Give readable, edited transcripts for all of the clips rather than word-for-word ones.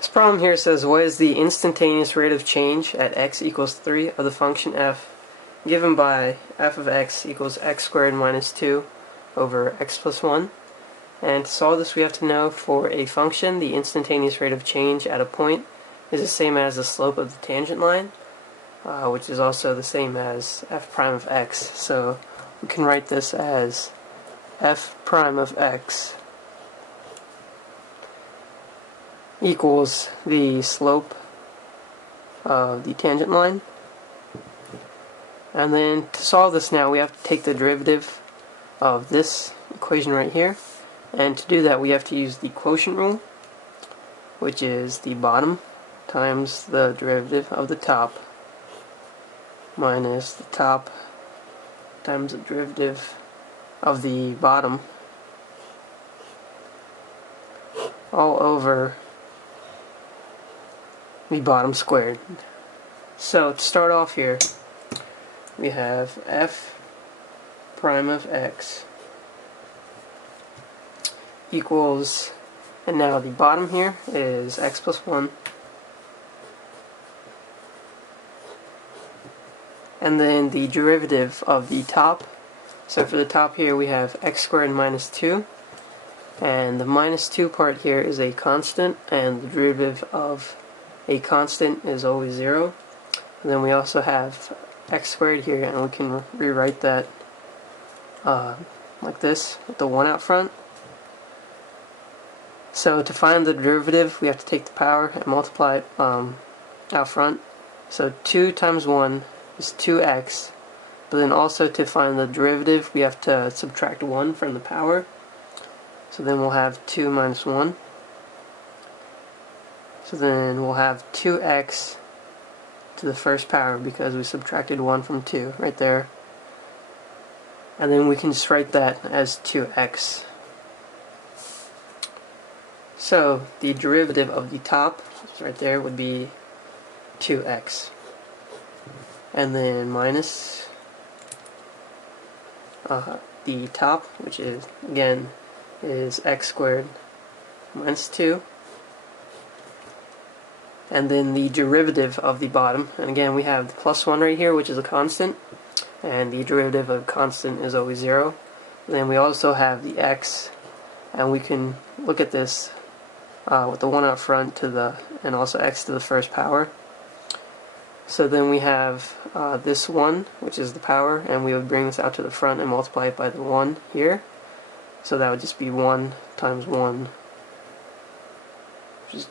This problem here says, what is the instantaneous rate of change at x equals 3 of the function f given by f of x equals x squared minus 2 over x plus 1? And to solve this, we have to know for a function, the instantaneous rate of change at a point is the same as the slope of the tangent line, which is also the same as f prime of x. So we can write this as f prime of x equals the slope of the tangent line. And then to solve this now, we have to take the derivative of this equation right here. And to do that, we have to use the quotient rule, which is the bottom times the derivative of the top minus the top times the derivative of the bottom all over the bottom squared. So to start off here, we have f prime of x equals, and now the bottom here is x plus 1, and then the derivative of the top. So for the top here we have x squared minus 2, and the minus 2 part here is a constant, and the derivative of a constant is always 0. And then we also have x squared here, and we can rewrite that like this with the 1 out front. So to find the derivative, we have to take the power and multiply it out front. So 2 times 1 is 2x, but then also to find the derivative, we have to subtract 1 from the power. So then we'll have 2 minus 1. So then we'll have 2x to the first power because we subtracted 1 from 2 right there. And then we can just write that as 2x. So the derivative of the top, right there, would be 2x. And then minus the top, which is, again, is x squared minus 2. And then the derivative of the bottom, and again we have the plus 1 right here, which is a constant, and the derivative of constant is always 0. And then we also have the x, and we can look at this with the 1 out front to the, and also x to the first power. So then we have this 1, which is the power, and we would bring this out to the front and multiply it by the 1 here. So that would just be 1 times 1, which is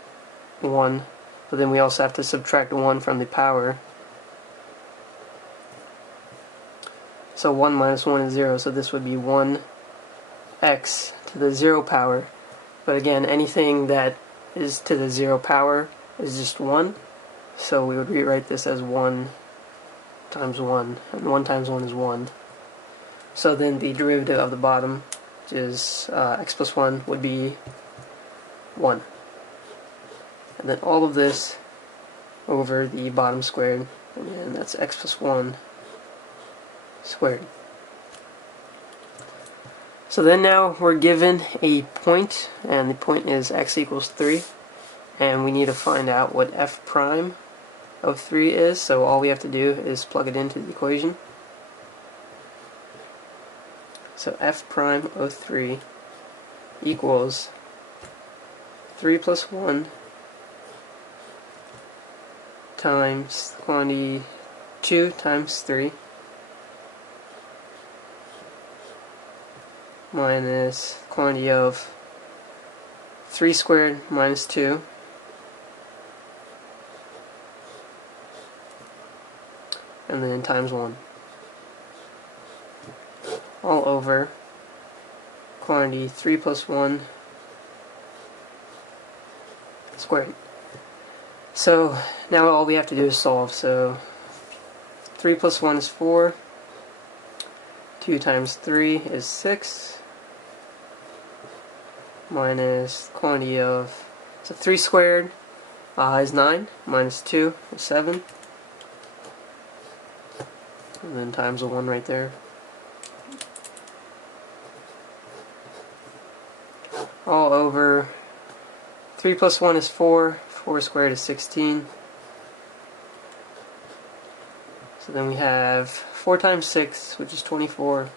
1. But then we also have to subtract 1 from the power. So 1 minus 1 is 0, so this would be 1x to the 0 power. But again, anything that is to the 0 power is just 1. So we would rewrite this as 1 times 1, and 1 times 1 is 1. So then the derivative of the bottom, which is x plus 1, would be 1. And then all of this over the bottom squared, and that's x plus 1 squared. So then now we're given a point, and the point is x equals 3, and we need to find out what f prime of 3 is, so all we have to do is plug it into the equation. So f prime of 3 equals 3 plus 1 times quantity 2 times 3 minus quantity of 3 squared minus 2 and then times 1 all over quantity 3 plus 1 squared. So now all we have to do is solve. So 3 plus 1 is 4, 2 times 3 is 6, minus quantity of, so 3 squared is 9, minus 2 is 7, and then times the 1 right there. All over 3 plus 1 is 4, 4 squared is 16. So then we have 4 times 6, which is 24,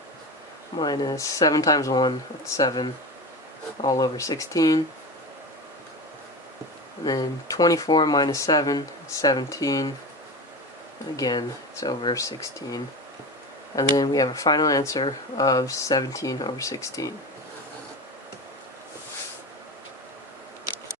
minus 7 times 1, that's 7, all over 16. And then 24 minus 7 is 17. Again, it's over 16. And then we have a final answer of 17 over 16.